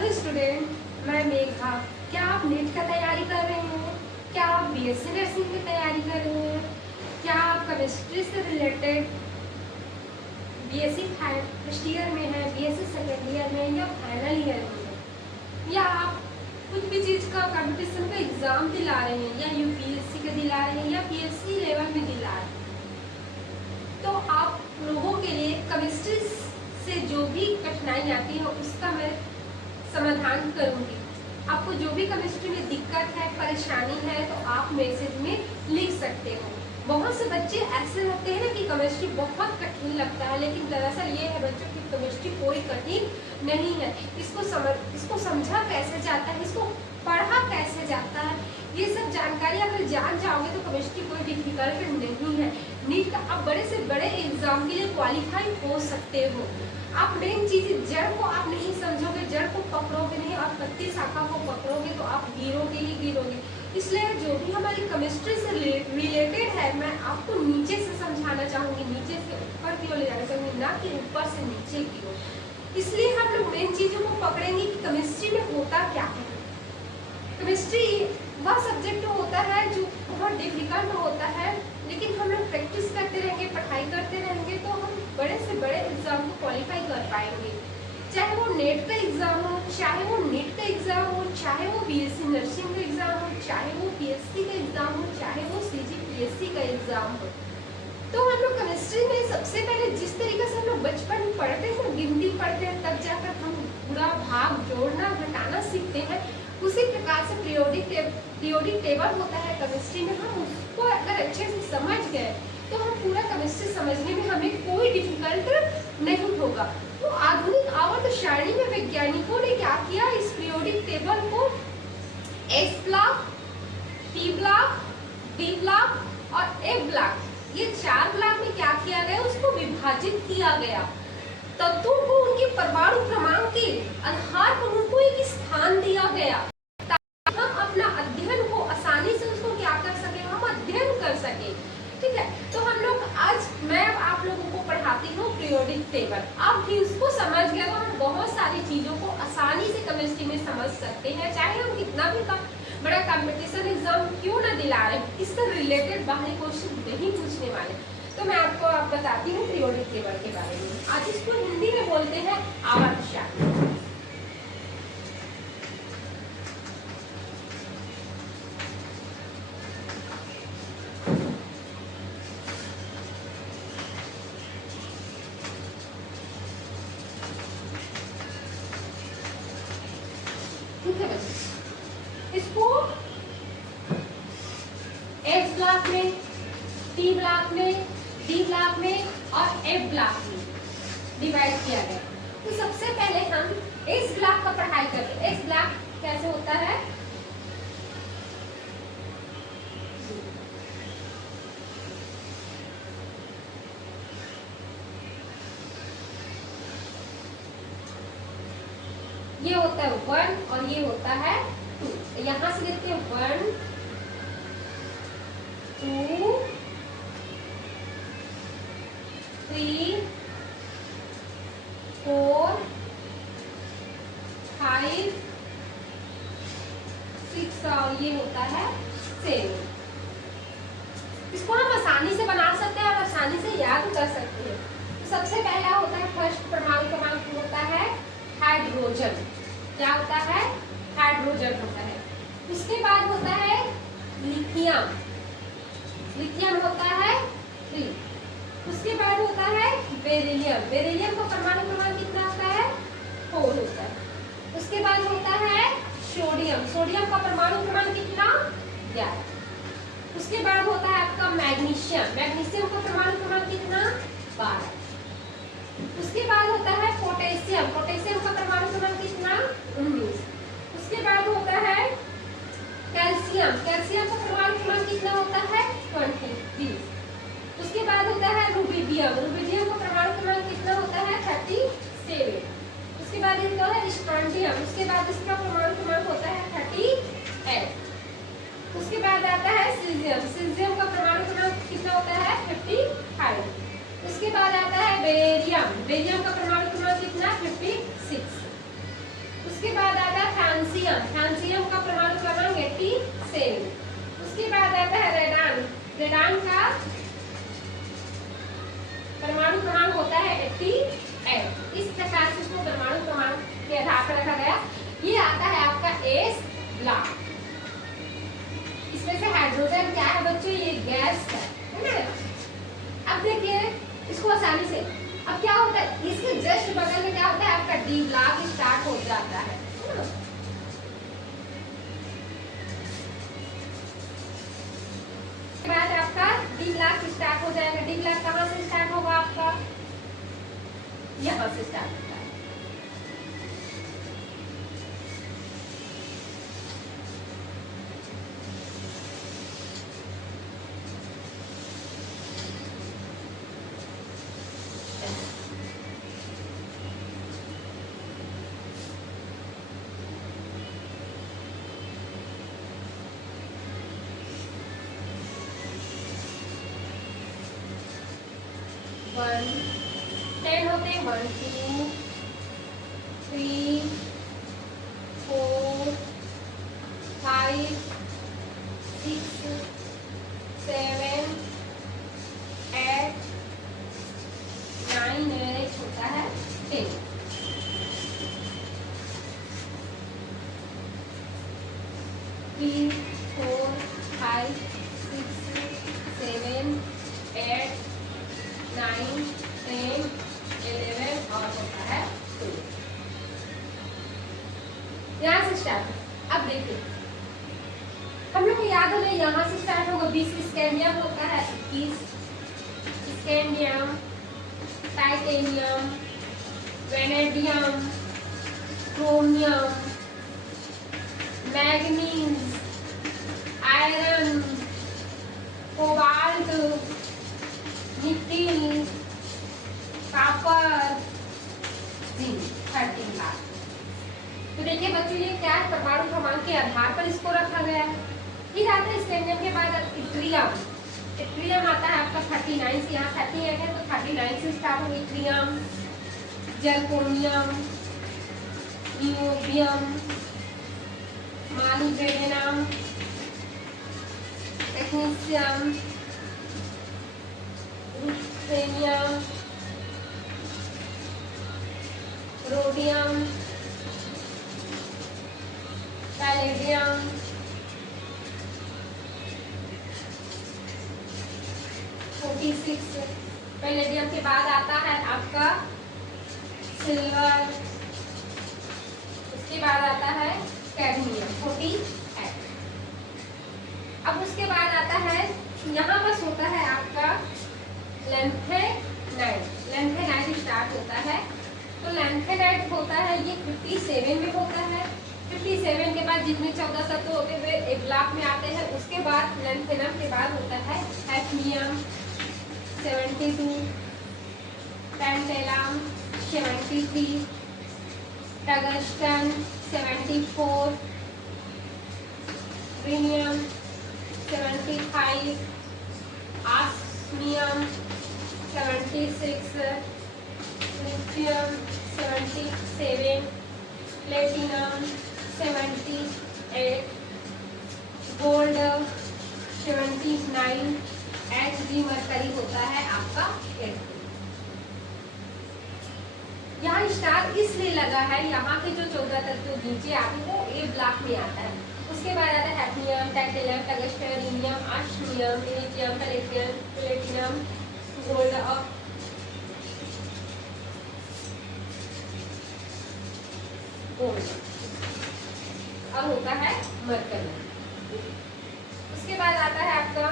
Hello student, मैं मेघा। क्या आप नीट का तैयारी कर रहे हैं? क्या आप बीएससी नर्सिंग की तैयारी कर रहे हैं? क्या आप केमिस्ट्री से रिलेटेड बीएससी फर्स्ट ईयर में है, बीएससी सेकेंड ईयर में या फाइनल ईयर में है, या आप कुछ भी चीज़ का कंपटीशन का एग्जाम दिला रहे हैं, या यूपीएससी का दिला रहे हैं या पीएससी लेवल में दिला रहे हैं, तो आप लोगों के लिए केमिस्ट्री से जो भी कठिनाई आती है उसका मैं समाधान करूंगी। आपको जो भी केमिस्ट्री में दिक्कत है, परेशानी है, तो आप मैसेज में लिख सकते हो। बहुत से बच्चे ऐसे होते हैं ना कि केमिस्ट्री बहुत कठिन लगता है, लेकिन दरअसल ये है बच्चों की केमिस्ट्री कोई कठिन नहीं है। इसको समझा कैसे जाता है, इसको पढ़ा कैसे जाता है, ये सब जानकारी अगर जान जाओगे तो केमिस्ट्री कोई डिफिकल्ट नहीं है। नीट का आप बड़े से बड़े एग्जाम के लिए क्वालिफाई हो सकते हो। आप मेन चीज जड़ को आप नहीं समझोगे, जड़ को पकड़ोगे नहीं और पत्ती शाखा को पकड़ोगे तो आप गिरोगे ही गिरोगे। इसलिए जो भी हमारी केमिस्ट्री से रिलेटेड है, मैं आपको नीचे से समझाना चाहूंगी, नीचे से ऊपर की ओर ले जाना चाहूंगी, ना कि ऊपर से नीचे की ओर। इसलिए हम लोग मेन चीजों को पकड़ेंगे कि केमिस्ट्री में होता क्या है। केमिस्ट्री वह सब्जेक्ट होता है जो बहुत डिफिकल्ट होता है, लेकिन हम लोग प्रैक्टिस करते रहेंगे, पढ़ाई करते रहेंगे तो हम बड़े से बड़े एग्जाम को क्वालिफाई कर पाएंगे। चाहे वो नेट का एग्जाम हो, चाहे वो नीट का एग्जाम हो, चाहे वो बीएससी नर्सिंग का एग्जाम हो, चाहे वो पीएससी का एग्जाम हो, चाहे वो सीजीपीएससी का एग्जाम हो। तो हम लोग केमिस्ट्री में सबसे पहले जिस तरीके से हम लोग बचपन में पढ़ते हैं, गिनती पढ़ते हैं, तब जाकर हम पूरा भाग जोड़ना घटाना सीखते हैं, उसी प्रकार से पीरियोडिक टेबल होता है केमिस्ट्री में। हम उसको अगर अच्छे से समझ गए तो हम पूरा केमिस्ट्री समझने में हमें कोई डिफिकल्ट नहीं होगा। तो आधुनिक आवर्त सारणी में वैज्ञानिकों ने क्या किया, इस पीरियोडिक टेबल को S block, P block, D block और ए ब्लॉक, ये 4 ब्लॉक में क्या किया गया, उसको विभाजित किया गया। तत्वों को उनके परमाणु क्रमांक के आधार पर उनको एक स्थान दिया गया ताकि हम अपना अध्ययन को आसानी से उसको क्या कर सके, हम अध्ययन कर सके। ठीक है, तो हम लोग आज मैं आप लोगों को पढ़ाती हूँ पीरियोडिक टेबल। आप भी उसको समझ गए तो हम बहुत सारी चीजों को आसानी से केमिस्ट्री में समझ सकते हैं, चाहे हम कितना भी बड़ा कंपटीशन एग्जाम क्यों ना दिला रहे, इससे रिलेटेड बाहरी क्वेश्चन नहीं पूछने वाले। तो मैं आपको बताती हूँ पीरियोडिक टेबल के बारे में। आज इसको हिंदी में बोलते हैं आवर्त सारणी। ठीक है बच्चे, इसको एस ब्लॉक में, टी ब्लॉक में, डी ब्लॉक में और एफ ब्लॉक में डिवाइड किया गया। तो सबसे पहले हम एस ब्लॉक का पढ़ाई करते हैं। एस ब्लॉक कैसे होता है, ये होता है 1 और ये होता है 2। यहां से लिखते हैं 1 2 3 4 5 6 और ये होता है 7। इसको हम आसानी से बना सकते हैं और आसानी से याद कर सकते हैं। तो सबसे पहला होता है फर्स्ट परमाणु क्रमांक होता है हाइड्रोजन। क्या होता है, हाइड्रोजन होता है। उसके बाद होता है लिथियम, लिथियम होता है 3। उसके बाद होता है बेरिलियम, बेरिलियम का परमाणु क्रमांक कितना होता है, 4 होता है। उसके बाद होता है सोडियम, सोडियम का परमाणु क्रमांक कितना, 11। उसके बाद होता है आपका मैग्नीशियम, मैग्नीशियम का परमाणु क्रमांक कितना, 12। उसके बाद होता है पोटेशियम, पोटेशियम का परमाणु क्रमांक कितना, 19। उसके बाद होता है कैल्शियम, कैल्शियम का परमाणु क्रमांक कितना होता है, 20। उसके बाद होता है रुबिडियम, रुबिडियम का परमाणु क्रमांक कितना होता है, 37। उसके बाद होता है स्ट्रोंडियम, उसके बाद इसका परमाणु क्रमांक होता है 38। उसके बाद आता है सीजियम, सीजियम का परमाणु क्रमांक कितना होता है, 55। उसके बाद आता है बेरियम, बेरियम का परमाणु क्रमांक कितना, 56। उसके बाद फ्रांसियम का परमाणु क्रमांक 87। उसके बाद आता है रेडान। रेडान का परमाणु क्रमांक होता है 88। इस प्रकार से इसको परमाणु क्रमांक के आधार पर रखा गया। ये आता है आपका एस ब्लॉक। इसमें से हाइड्रोजन क्या है बच्चों, ये गैस है ना। अब देखिए इसको आसानी से, अब क्या होता है इसके जस्ट बगल में क्या होता है आपका डी ब्लॉक स्टार्ट हो जाता है। बाद आपका डी ब्लॉक स्टार्ट हो जाएगा। डी ब्लॉक कहाँ से स्टार्ट होगा आपका, यहाँ से स्टार्ट होगा। 10 होते हैं 1 2 3 4 5 6 7 8 9 एक होता है 10। 3 4 5 6 7 8 9 10 11 और होता है 2। यहाँ से स्टार्ट। अब देखिए हम लोग को याद होगा यहाँ से स्टार्ट होगा 20 स्कैंडियम होता है 21 scandium, titanium, vanadium, chromium, manganese, iron, cobalt, nickel, copper, zinc 13 lakh. तो देखिए बच्चों ये क्या है, परमाणु क्रमांक के आधार पर इसको रखा गया है। फिर आता है स्कैंडियम के बाद इट्रियम। इट्रियम आता है आपका 39 से, यहाँ 38 है तो 39 से स्टार्ट हो। Yttrium, zirconium, niobium, molybdenum, technetium, ruthenium, rhodium, palladium, palladium के बाद आता है आपका सिल्वर, उसके बाद आता है कैडमियम 48। अब उसके बाद आता है यहाँ बस होता है आपका लैंथेनाइट। लैंथेनाइट स्टार्ट होता है तो लैंथेनाइट होता है ये 57 में होता है। 57 के बाद जितने 14 तत्व होते हुए एक ब्लॉक में आते हैं। उसके बाद लैंथेनम के बाद होता है hafnium 72, टैंटेलम 73, tungsten 74, रिनियम 75, osmium 76, lithium 77, platinum 78, gold 79, Hg mercury होता है आपका 8। यहाँ स्टार इसलिए लगा है, यहाँ के जो 14 तत्व नीचे आते हैं वो ए ब्लॉक में आता है। उसके बाद आता है hafnium, tantalum, tungsten, rhenium, osmium, lithium, platinum, gold और और होता है मरकरी। उसके बाद आता है आपका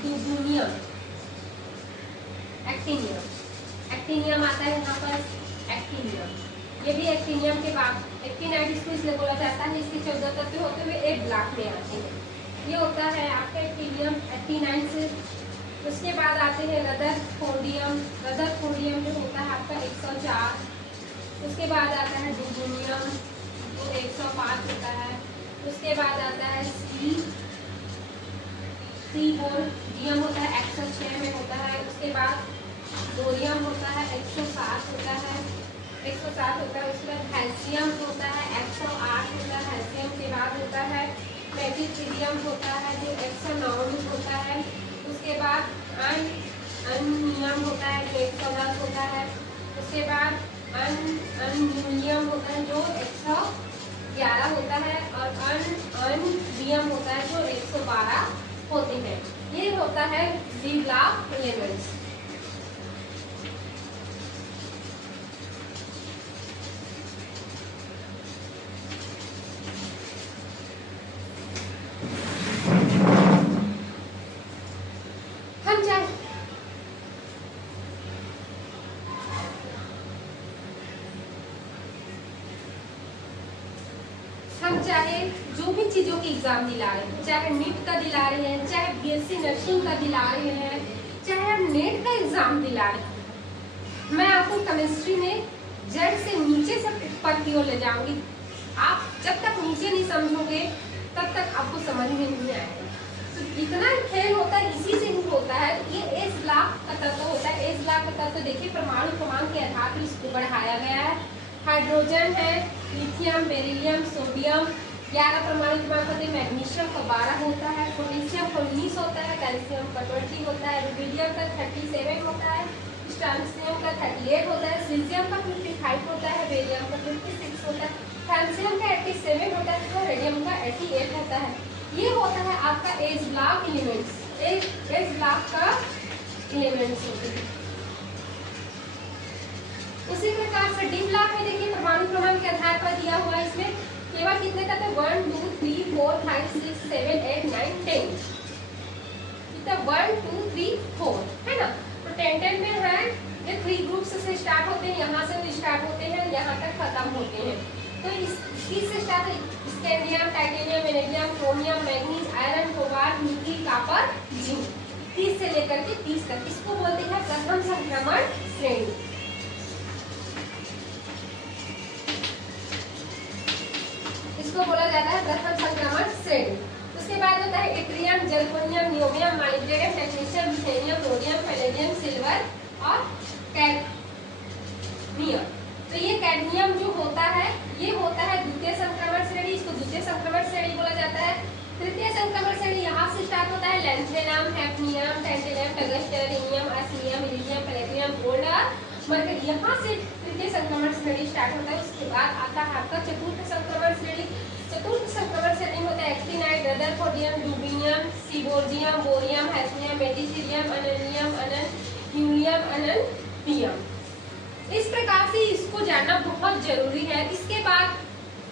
ड्यूटेनियम, एक्टिनियम। एक्टिनियम आता है यहाँ पर एक्टिनियम। ये भी एक्टिनियम के बाद एक्टिनाइट इसको इसलिए बोला जाता है, इसके 14 तत्व होते हुए एक ब्लॉक में आते हैं। ये होता है आपका एक्टिनियम 89 से। उसके बाद आते हैं रदरफोर्डियम। रदरफोर्डियम जो होता है आपका 104। उसके बाद आता है ड्यूटेनियम जो 105 होता है। उसके बाद आता है सीबोर्डियम होता है 106 में होता है। उसके बाद बोरियम होता है 160 होता है, 160 होता है। उसके बाद कैल्शियम होता है 108 होता है। कैल्शियम के बाद होता है मैग्नीशियम होता है जो 109 होता है। उसके बाद अनियम होता है जो 110 होता है। उसके बाद अनयूनियम होता है जो 111 होता है और अनवियम होता है जो 112 होते हैं। ये होता है डी ब्लॉक एलिमेंट्स। हम चाहे जो भी चीजों की एग्जाम दिला रहे हैं, चाहे नीट का दिला रहे हैं, चाहे बीएससी नर्सिंग का दिला रहे हैं, चाहे हम नेट का एग्जाम दिला रहे हैं, मैं आपको केमिस्ट्री में जड़ से नीचे से ऊपर की ओर ले जाऊंगी। आप जब तक नीचे नहीं समझोगे तब तक आपको समझ में नहीं आएगा। तो इतना खेल होता है, इसी से ही होता है। ये एस ब्लॉक का तत्व होता है। एस ब्लॉक का तत्व देखिए परमाणु क्रमांक के आधार पर इसको बढ़ाया गया है। हाइड्रोजन है, लिथियम, बेरिलियम, सोडियम 11 परमाणु क्रमांक होते हैं। मैग्नीशियम का 12 होता है, पोटेशियम का 19 होता है, कैल्शियम का 20 होता है, रुबिडियम का 37 होता है, स्ट्रांसियम का 38 होता है, सीजियम का 55 होता है, बेरियम का 56 होता है, फ्रांसियम का 87 होता है और रेडियम का 88 होता है। ये होता है आपका S block elements. S block का एलिमेंट्स होते हैं। उसी प्रकार से डी ब्लॉक में देखिए परमाणु क्रमांक के आधार पर दिया हुआ है। इसमें केवल कितने तक है 1 2 3 4 5 6 7 8 9 10 कितना 1 2 3 4 है ना। तो 10 में है ये 3 ग्रुप्स से स्टार्ट होते हैं, यहाँ से स्टार्ट होते हैं, यहाँ तक खत्म होते हैं। तो इससे स्टार्ट है scandium, titanium, vanadium, chromium, manganese, iron, cobalt, nickel, copper, zinc 30 से लेकर के 30 तक। इसको बोलते हैं प्रथम संक्रमण श्रेणी। इसको बोला जाता है प्रथम संक्रमण श्रेणी। उसके बाद होता है yttrium, zirconium, niobium, molybdenum, technetium, uranium, rhodium, palladium, silver और कैडमियम। तो ये कैडमियम जो होता है ये होता है द्वितीय संक्रमण श्रेणी। इसको द्वितीय संक्रमण श्रेणी बोला जाता है। तृतीय संक्रमण श्रेणी यहाँ से स्टार्ट होता है lanthanum, hafnium, tantalum, tungsten, osmium, iridium, palladium, gold और मरकरी। यहाँ से तृतीय संक्रमण श्रेणी स्टार्ट होता है। उसके बाद आता है आपका चतुर्थ संक्रमण श्रेणी। चतुर्थ संक्रमण श्रेणी में होता है एक्टिनाइट, रदरफोर्डियम, रूबिनियम, सीबोर्जियम, बोरियम, हैस्मियम, मेडिसिलियम, अननियम, यूलियम, अननियम। इस प्रकार से इसको जानना बहुत जरूरी है। इसके बाद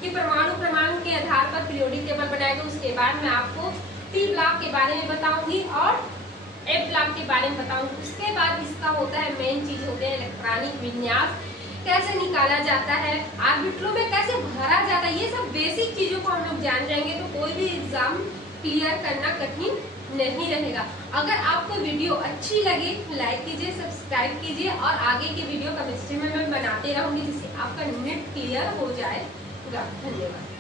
कि परमाणु क्रमांक के आधार पर पीरियोडिक टेबल बनाएगा। उसके बाद मैं आपको टी ब्लॉक के बारे में बताऊंगी और एफ ब्लॉक के बारे में बताऊंगी। उसके बाद इसका होता है मेन चीज होते हैं इलेक्ट्रॉनिक विन्यास, कैसे निकाला जाता है, आर्बिट्रो में कैसे भरा जाता है। ये सब बेसिक चीजों को हम लोग जान जाएंगे तो कोई भी एग्जाम क्लियर करना कठिन नहीं रहेगा। अगर आपको वीडियो अच्छी लगे लाइक कीजिए, सब्सक्राइब कीजिए और आगे की वीडियो केमिस्ट्री में मैं बनाते रहूंगी जिससे आपका नेट क्लियर हो जाएगा। धन्यवाद।